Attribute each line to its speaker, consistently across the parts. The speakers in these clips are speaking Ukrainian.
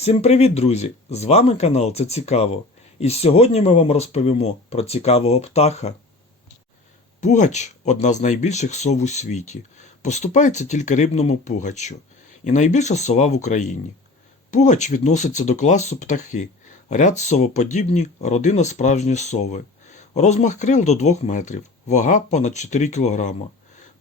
Speaker 1: Всім привіт, друзі! З вами канал Це Цікаво. І сьогодні ми вам розповімо про цікавого птаха. Пугач одна з найбільших сов у світі. Поступається тільки рибному пугачу. І найбільша сова в Україні. Пугач відноситься до класу птахи, ряд совоподібні, родина справжні сови. Розмах крил до 2 метрів, вага понад 4 кг.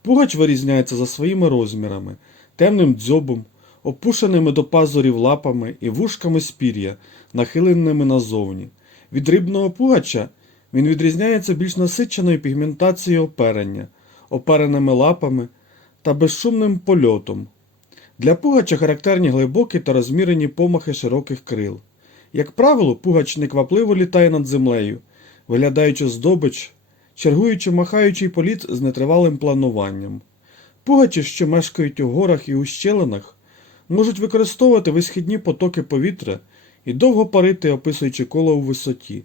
Speaker 1: Пугач вирізняється за своїми розмірами, темним дзьобом, опушеними до пазурів лапами і вушками з пір'я, нахиленими назовні. Від рибного пугача він відрізняється більш насиченою пігментацією оперення, опереними лапами та безшумним польотом. Для пугача характерні глибокі та розмірені помахи широких крил. Як правило, пугач неквапливо літає над землею, виглядаючи здобич, чергуючи махаючий політ з нетривалим плануванням. Пугачі, що мешкають у горах і ущелинах, можуть використовувати висхідні потоки повітря і довго парити, описуючи коло у висоті.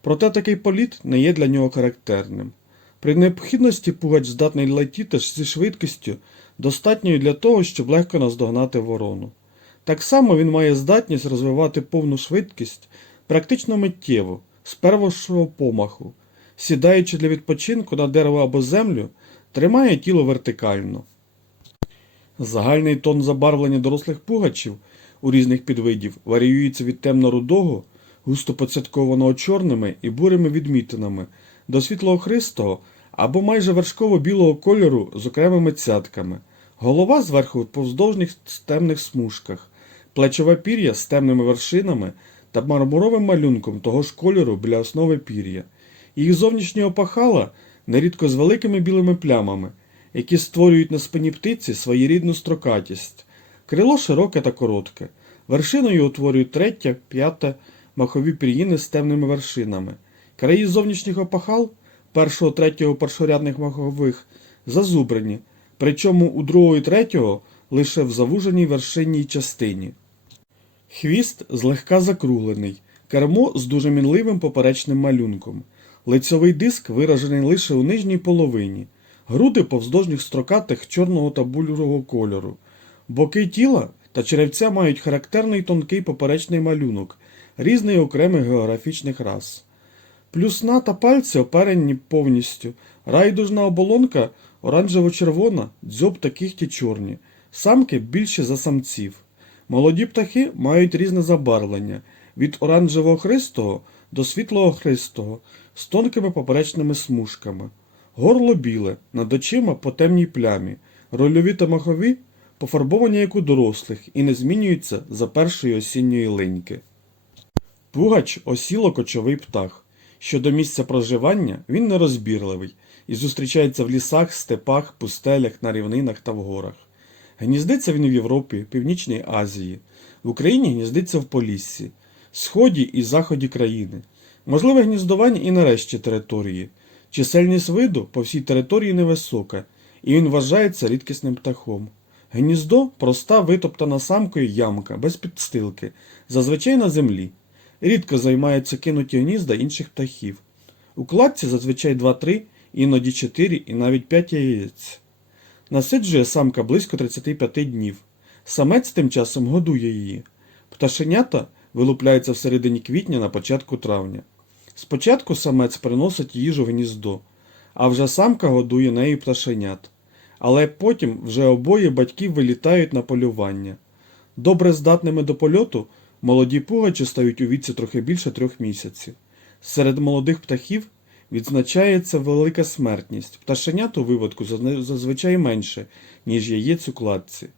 Speaker 1: Проте такий політ не є для нього характерним. При необхідності пугач здатний летіти зі швидкістю, достатньою для того, щоб легко наздогнати ворону. Так само він має здатність розвивати повну швидкість практично миттєво, з першого помаху, сідаючи для відпочинку на дерево або землю, тримає тіло вертикально. Загальний тон забарвлення дорослих пугачів у різних підвидів варіюється від темно-рудого, густо поцяткованого чорними і бурими відмітинами до світло-охристого або майже вершково-білого кольору з окремими цятками, голова зверху в повздовжних темних смужках, плечове пір'я з темними вершинами та мармуровим малюнком того ж кольору біля основи пір'я. Їх зовнішні опахала нерідко з великими білими плямами, які створюють на спині птиці своєрідну строкатість. Крило широке та коротке. Вершиною утворюють третє, п'яте махові пір'їни з темними вершинами. Краї зовнішніх опахал першого, третього першорядних махових зазубрені, причому у другого і третього лише в завуженій вершинній частині. Хвіст злегка закруглений, кермо з дуже мінливим поперечним малюнком. Лицьовий диск виражений лише у нижній половині, груди повздовжніх строкатих чорного та бурого кольору. Боки тіла та черевця мають характерний тонкий поперечний малюнок, різний окремих географічних рас. Плюсна та пальці оперені повністю, райдужна оболонка оранжево-червона, дзьоб та кіхті чорні, самки більші за самців. Молоді птахи мають різне забарвлення від оранжево-христого до світло-охристого з тонкими поперечними смужками. Горло біле, над очима по темній плямі, рольові та махові пофарбовані як у дорослих і не змінюються за першої осінньої линьки. Пугач осіло-кочовий птах. Щодо місця проживання він нерозбірливий і зустрічається в лісах, степах, пустелях, на рівнинах та в горах. Гніздиться він в Європі, Північній Азії, в Україні гніздиться в Поліссі, Сході і Заході країни. Можливе гніздування і на решті території. Чисельність виду по всій території невисока, і він вважається рідкісним птахом. Гніздо проста витоптана самкою ямка, без підстилки, зазвичай на землі. Рідко займаються кинуті гнізда інших птахів. У кладці зазвичай 2-3, іноді 4 і навіть 5 яєць. Насиджує самка близько 35 днів. Самець тим часом годує її. Пташенята вилупляються в середині квітня на початку травня. Спочатку самець приносить їжу в гніздо, а вже самка годує нею пташенят. Але потім вже обоє батьків вилітають на полювання. Добре здатними до польоту молоді пугачі стають у віці трохи більше трьох місяців. Серед молодих птахів відзначається велика смертність. Пташенят у виводку зазвичай менше, ніж яєць у кладці.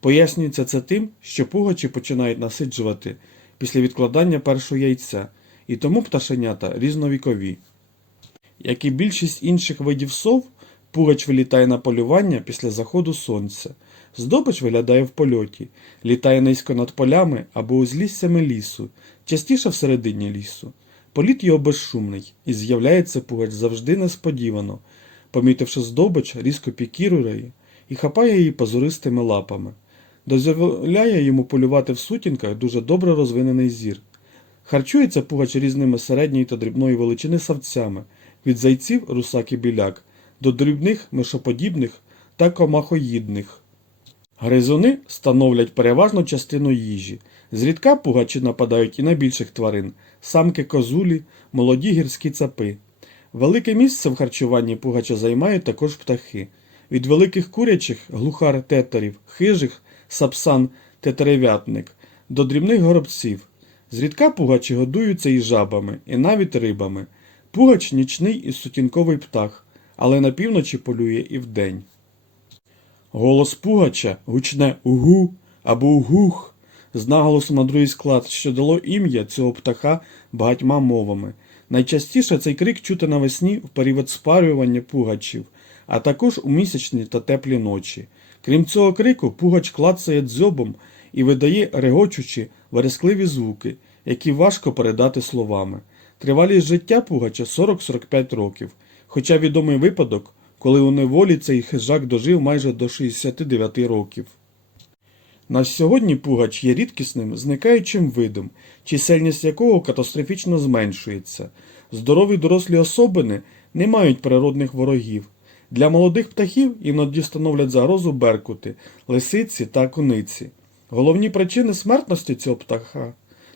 Speaker 1: Пояснюється це тим, що пугачі починають насиджувати після відкладання першого яйця, і тому пташенята різновікові. Як і більшість інших видів сов, пугач вилітає на полювання після заходу сонця. Здобич виглядає в польоті, літає низько над полями або узліссями лісу, частіше всередині лісу. Політ його безшумний, і з'являється пугач завжди несподівано. Помітивши здобич, різко пікірує і хапає її пазуристими лапами. Дозволяє йому полювати в сутінках дуже добре розвинений зір. Харчується пугач різними середньої та дрібної величини савцями, від зайців русак і біляк, до дрібних мишоподібних та комахоїдних. Гризуни становлять переважну частину їжі. Зрідка пугачі нападають і на більших тварин самки козулі, молоді гірські цапи. Велике місце в харчуванні пугача займають також птахи. Від великих курячих глухар тетерів, хижих сапсан тетерев'ятник до дрібних горобців. Зрідка пугачі годуються і жабами, і навіть рибами. Пугач нічний і сутінковий птах, але на півночі полює і вдень. Голос пугача гучне угу або угух з наголосом на другий склад, що дало ім'я цього птаха багатьма мовами. Найчастіше цей крик чути навесні в період спарювання пугачів, а також у місячні та теплі ночі. Крім цього крику, пугач клацає дзьобом і видає регочучі верескливі звуки, які важко передати словами. Тривалість життя пугача 40-45 років, хоча відомий випадок, коли у неволі цей хижак дожив майже до 69 років. На сьогодні пугач є рідкісним, зникаючим видом, чисельність якого катастрофічно зменшується. Здорові дорослі особини не мають природних ворогів. Для молодих птахів іноді становлять загрозу беркути, лисиці та куниці. Головні причини смертності цього птаха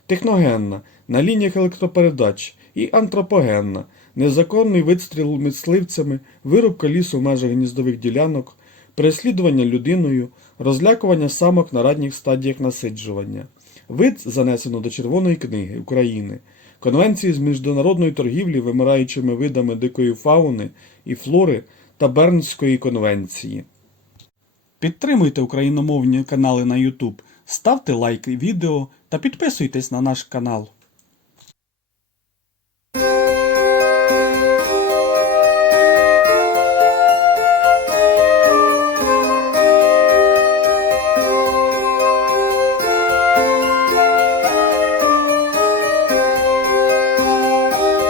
Speaker 1: техногенна на лініях електропередач і антропогенна, незаконний видстріл мисливцями, вирубка лісу в межах гніздових ділянок, переслідування людиною, розлякування самок на ранніх стадіях насиджування. Вид занесено до Червоної книги України, Конвенції з міжнародної торгівлі вимираючими видами дикої фауни і флори та Бернської конвенції. Підтримуйте україномовні канали на YouTube, ставте лайки відео та підписуйтесь на наш канал.